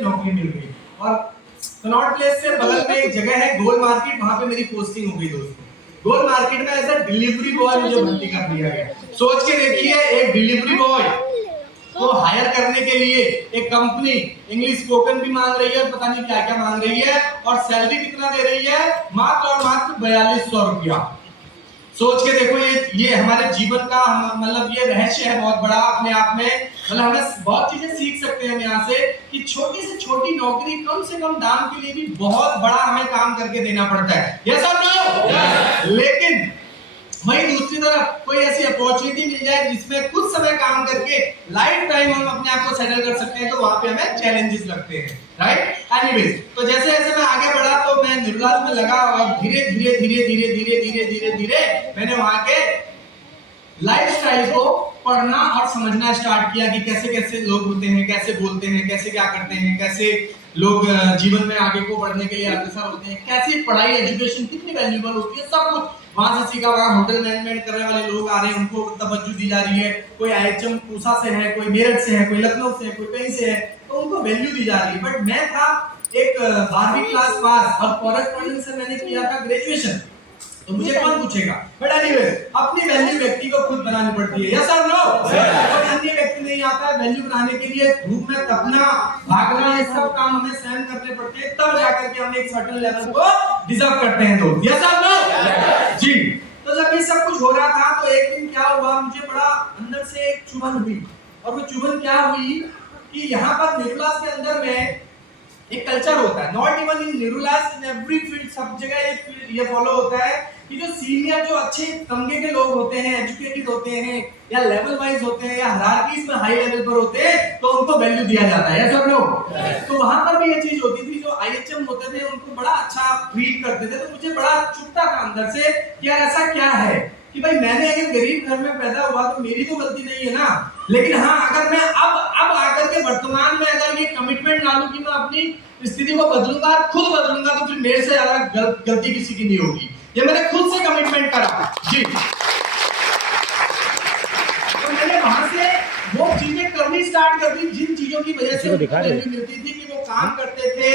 नौकरी मिल गई। और कनॉट प्लेस से बगल में एक जगह है गोल मार्केट, वहां पे मेरी पोस्टिंग हो गई दोस्तों। गोल मार्केट में एज अ डिलीवरी बॉय मुझे भर्ती कर दिया गया। सोच के देखिए, एक डिलीवरी बॉय को हायर करने के लिए एक कंपनी इंग्लिश स्पोकन भी मांग रही है और पता नहीं क्या क्या मांग रही है, और सैलरी कितना दे रही है, मात्र और मात्र 4200 रुपया। सोच के देखो, ये हमारे जीवन का मतलब ये रहस्य है बहुत बड़ा अपने आप में। मतलब हमें बहुत चीजें सीख सकते हैं यहाँ से कि छोटी से छोटी नौकरी कम से कम दाम के लिए भी बहुत बड़ा हमें काम करके देना पड़ता है। यस और नो? लेकिन वहीं दूसरी तरफ कोई ऐसी अपॉर्चुनिटी मिल जाए जिसमें कुछ समय काम करके लाइफ टाइम हम अपने आप को सेटल कर सकते हैं, तो वहां पे हमें चैलेंजेस लगते हैं, राइट। एनीवेज, तो जैसे जैसे मैं आगे बढ़ा तो मैं निर्लाज में लगा और धीरे धीरे धीरे धीरे धीरे धीरे धीरे धीरे मैंने वहां के लाइफस्टाइल को पढ़ना और समझना स्टार्ट किया कि कैसे कैसे लोग होते हैं, कैसे बोलते हैं, कैसे क्या करते हैं, कैसे लोग जीवन में आगे को बढ़ने के लिए अग्रसर होते हैं, कैसे पढ़ाई एजुकेशन कितनी वैल्यूबल होती है, सब कुछ वहां से सीखा। वहां होटल मैनेजमेंट करने वाले लोग आ रहे हैं, उनको तवज्जो दी जा रही है। कोई आईएचएम पूसा से है, कोई मेरठ से है, कोई लखनऊ से है, कोई कहीं से है, तो उनको वैल्यू दी जा रही है। बट मैं था एक 12वीं क्लास पास और कॉरेस्पॉन्डेंस से मैंने किया था ग्रेजुएशन, तो मुझे कौन पूछेगा। बट एनीवे, अपनी वैल्यू व्यक्ति को खुद बनानी पड़ती है। यस और नो? कोई अन्य व्यक्ति नहीं आता है वैल्यू बनाने के लिए। धूप में तपना, भागना, ये सब काम हमें सहन करने पड़ते हैं, तब जाकर के हम एक सर्टेन लेवल को डिजर्व करते हैं दोस्त। यस और नो? जी। तो जब ये सब कुछ हो रहा था तो एक दिन क्या हुआ, मुझे बड़ा अंदर से एक चुभन हुई। और वो चुभन क्या हुई कि यहाँ पर निर्मलास के अंदर में एक कल्चर होता है, not even in Nirula's, in every field, सब जगह ये फॉलो होता है कि जो सीनियर, जो अच्छे तमगे के लोग होते हैं, एजुकेटेड होते हैं, या लेवल वाइज होते हैं, या हायरार्कीज में हाई लेवल पर होते हैं, तो उनको वैल्यू दिया जाता है। सब लोग, तो वहां पर भी ये चीज होती थी। जो आईएचएम होते थे उनको बड़ा अच्छा ट्रीट करते थे, तो मुझे बड़ा चुभता था अंदर से कि यार ऐसा क्या है कि भाई मैंने अगर गरीब घर में पैदा हुआ तो मेरी तो गलती नहीं है ना। लेकिन हाँ, अगर मैं अब आकर के वर्तमान में अगर ये कमिटमेंट ला लूं कि मैं अपनी स्थिति को बदलूंगा, खुद बदलूंगा, तो फिर मेरे से ज्यादा गलती किसी की नहीं होगी। ये मैंने खुद से कमिटमेंट करा जी। तो मैंने वहां से वो चीजें करनी स्टार्ट कर दी जिन चीजों की वजह से वैल्यू मिलती थी, कि वो काम करते थे,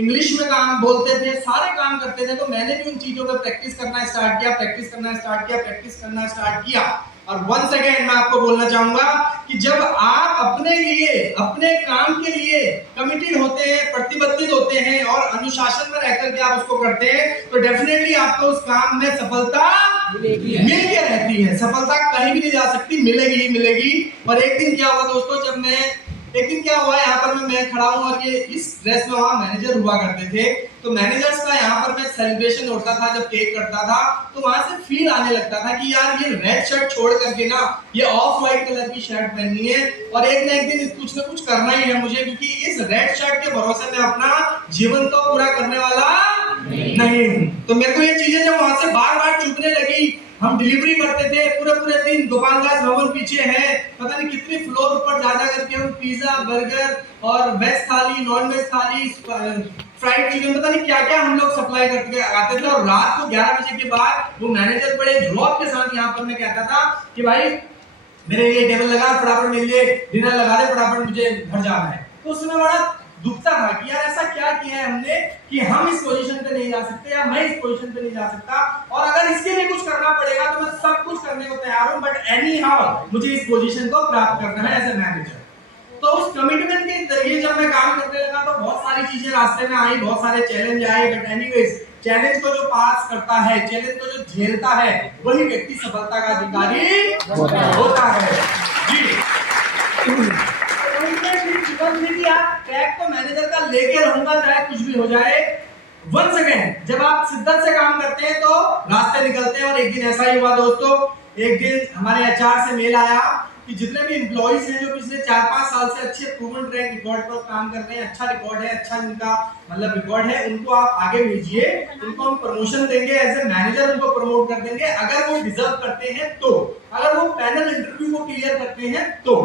इंग्लिश में काम बोलते थे, सारे काम करते थे। तो मैंने भी उन चीजों पर प्रैक्टिस करना स्टार्ट किया, प्रैक्टिस करना स्टार्ट किया, प्रैक्टिस करना स्टार्ट किया। और वंस अगेन मैं आपको बोलना चाहूंगा कि जब आप अपने लिए, अपने काम के लिए कमिटेड होते हैं, प्रतिबद्ध होते हैं और अनुशासन में रहकर के आप उसको करते हैं, तो डेफिनेटली आपको उस काम में सफलता मिल के रहती है। सफलता कहीं भी नहीं जा सकती, मिलेगी ही मिलेगी। और एक दिन क्या हुआ दोस्तों, जब मैं एक दिन क्या हुआ, यहाँ पर मैं खड़ा हूँ और ये इस ड्रेस में वहाँ मैनेजर हुआ करते थे, तो मैनेजर्स का यहाँ पर मैं सेलिब्रेशन होता था जब केक कटता था, तो वहां से फील आने लगता था कि यार ये रेड शर्ट छोड़ करके ना ये ऑफ व्हाइट कलर की शर्ट पहननी है, और एक ना एक दिन कुछ ना कुछ करना ही है मुझे, क्योंकि इस रेड शर्ट के भरोसे में अपना जीवन को पूरा करने वाला नहीं हूँ। तो मेरे को ये चीजें जब वहां से बार बार चुभने लगी, हम डिलीवरी करते थे पूरे पूरे दिन, गोपाल दास भवन पीछे है, पता नहीं कितनी फ्लोर ऊपर जा करके हम पिज्जा, बर्गर और वेज थाली, नॉन वेज थाली, फ्राइड चिकन, पता नहीं क्या क्या हम लोग सप्लाई करके आते थे। और रात को 11 बजे के बाद वो मैनेजर बड़े जॉब के साथ यहाँ पर मैं कहता था कि भाई मेरे लिए टेबल लगा, फटाफट मेरे लिए डिनर लगा दे, फटाफट मुझे घर जाना है। तो उसमें बड़ा दुखता था कि यार ऐसा क्या किया है हमने कि हम इस पोजीशन पे नहीं जा सकते, या मैं इस पोजीशन पे नहीं जा सकता, और अगर इसके लिए कुछ करना पड़ेगा तो मैं सब कुछ करने को तैयार हूं, बट एनी हाउ मुझे इस पोजीशन को प्राप्त करना है एज ए मैनेजर। तो उस कमिटमेंट के जरिए जब मैं काम करने लगा तो बहुत सारी चीजें रास्ते में आई, बहुत सारे चैलेंज आए, बट एनीवेज चैलेंज को जो पास करता है, चैलेंज को जो झेलता है, वही व्यक्ति सफलता का अधिकारी होता है जी। आप ट्रैक को मैनेजर का लेके रहूंगा चाहे कुछ भी हो जाए। वंस अगेन जब आप शिद्दत से काम करते हैं तो रास्ते निकलते हैं। और एक दिन ऐसा ही हुआ दोस्तों, एक दिन हमारे एचआर से मेल आया कि जितने भी एम्प्लॉइज हैं जो पिछले 4-5 साल से अच्छे प्रूवन ट्रैक रिकॉर्ड पर काम कर रहे हैं, अच्छा रिकॉर्ड है, अच्छा इनका मतलब रिकॉर्ड है, उनको आप आगे भेजिए, उनको हम प्रमोशन देंगे, एज ए मैनेजर उनको प्रमोट कर देंगे अगर वो डिजर्व करते हैं तो, अगर वो पैनल इंटरव्यू को क्लियर करते हैं तो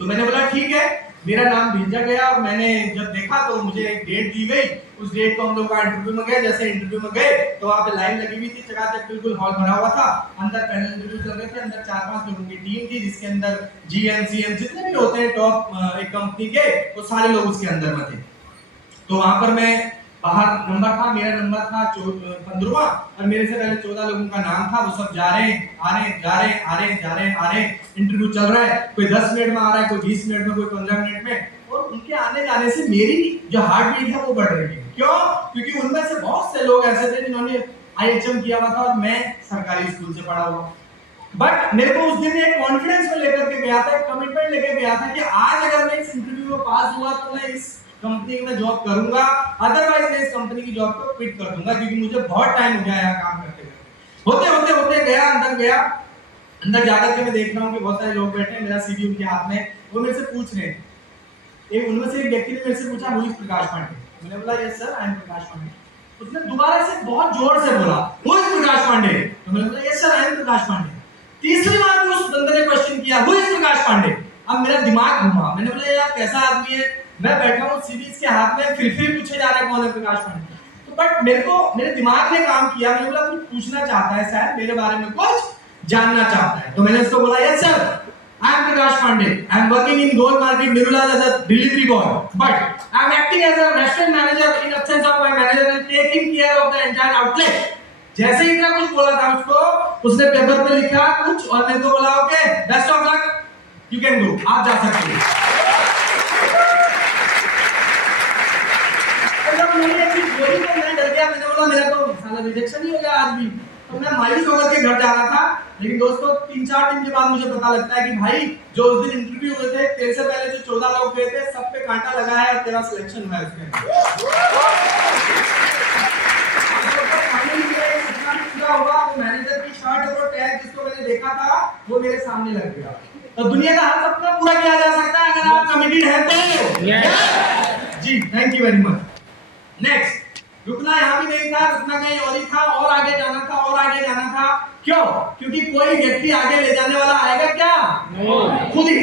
मैंने बोला ठीक है। मेरा नाम भेजा गया और मैंने जब देखा तो मुझे एक डेट दी गई। उस डेट को हम लोग का इंटरव्यू में गए। जैसे इंटरव्यू में गए तो वहाँ पे लाइन लगी हुई थी, चकाचक बिल्कुल हॉल भरा हुआ था। अंदर पैनल इंटरव्यू चल रहे थे। अंदर 4-5 लोगों की टीम थी जिसके अंदर जीएम सीएम जितने भी होते हैं टॉप एक कंपनी के, वो सारे लोग उसके अंदर में थे। तो वहां पर मैं बाहर नंबर था, मेरा नंबर था 15वां और मेरे से पहले 14 लोगों का नाम था। वो सब जा रहे हैं, आ रहे हैं, जा रहे हैं, आ रहे हैं, जा रहे हैं, आ रहे हैं। इंटरव्यू चल रहा है, कोई 10 मिनट में आ रहा है, कोई 20 मिनट में, कोई 15 मिनट में। और उनके आने जाने से मेरी जो हार्ट बीट है वो बढ़ रही है। क्यों? क्योंकि उनमें से बहुत से लोग ऐसे थे जिन्होंने आईएचएम किया हुआ था और मैं सरकारी स्कूल से पढ़ा हुआ। बट मेरे को उस दिन एक कॉन्फिडेंस में लेकर के गया था, एक कमिटमेंट लेके गया था कि आज अगर मैं इस इंटरव्यू में पास हुआ तो मैं इस कंपनी में जॉब करूंगा, अदरवाइज मैं इस कंपनी की जॉब को क्विट कर दूंगा, क्योंकि मुझे बहुत टाइम हो गया यहाँ काम करते करते। होते होते होते गया, अंदर गया। अंदर जाकर के मैं देख रहा हूँ कि बहुत सारे लोग बैठे हैं, मेरा सीवी उनके हाथ में। वो मेरे से पूछ रहे हैं। एक उनमें से एक व्यक्ति ने मेरे से पूछा, हु इज प्रकाश पांडे? मैंने बोला यस सर, आई एम प्रकाश पांडे। उसने दोबारा से बहुत जोर से बोला, हु इज प्रकाश पांडे? तो मैंने बोला यस सर, आई एम प्रकाश पांडे। तीसरी बार भी उस बंदे ने क्वेश्चन किया, हु इज प्रकाश पांडे? अब मेरा दिमाग घुमा। मैंने बोला यार कैसा आदमी है, मैं बैठा हूँ सीरीज के हाथ में, फिर पूछे जा रहा है कौन है प्रकाश पांडे। तो बट मेरे दिमाग ने काम किया। मैंने बोला कुछ पूछना चाहता है शायद, मेरे बारे में कुछ जानना चाहता है। तो मैंने उसको बोला yes sir, I am Prakash Pandey. I am working in Gold Market, Nirulal as a delivery boy. But I am acting as a restaurant manager in absence of my manager and taking care of the entire outlet. जैसे ही इतना कुछ बोला था उसको, उसने paper पे लिखा कुछ और मेरे को बोला okay, best of luck, you can go, आप जा सकते हो। जब मैंने ये चीज बोली तो मैं डर गया। मैंने बोला मेरा तो साला रिजेक्शन ही हो गया आज भी। तो मैं मायूस होकर के घर जा रहा था। लेकिन दोस्तों 3-4 दिन के बाद मुझे पता लगता है कि भाई जो उस दिन इंटरव्यू हुए थे, तेरे से पहले जो 14 लोग गए थे, सब पे कांटा लगा है और तेरा सिलेक्शन हुआ है उसमें। पूरा हुआ, वो मैनेजर की शर्ट और टैग जिसको मैंने देखा था वो मेरे सामने लग गया। तो दुनिया का हर सपना पूरा किया जा सकता है अगर आप कमिटेड हैं तो। जी thank you very much. Next, रुकना यहाँ भी नहीं था, रुकना कहीं और ही था, और आगे जाना था, और आगे जाना था। क्यों? क्योंकि कोई व्यक्ति आगे ले जाने वाला आएगा क्या? खुद ही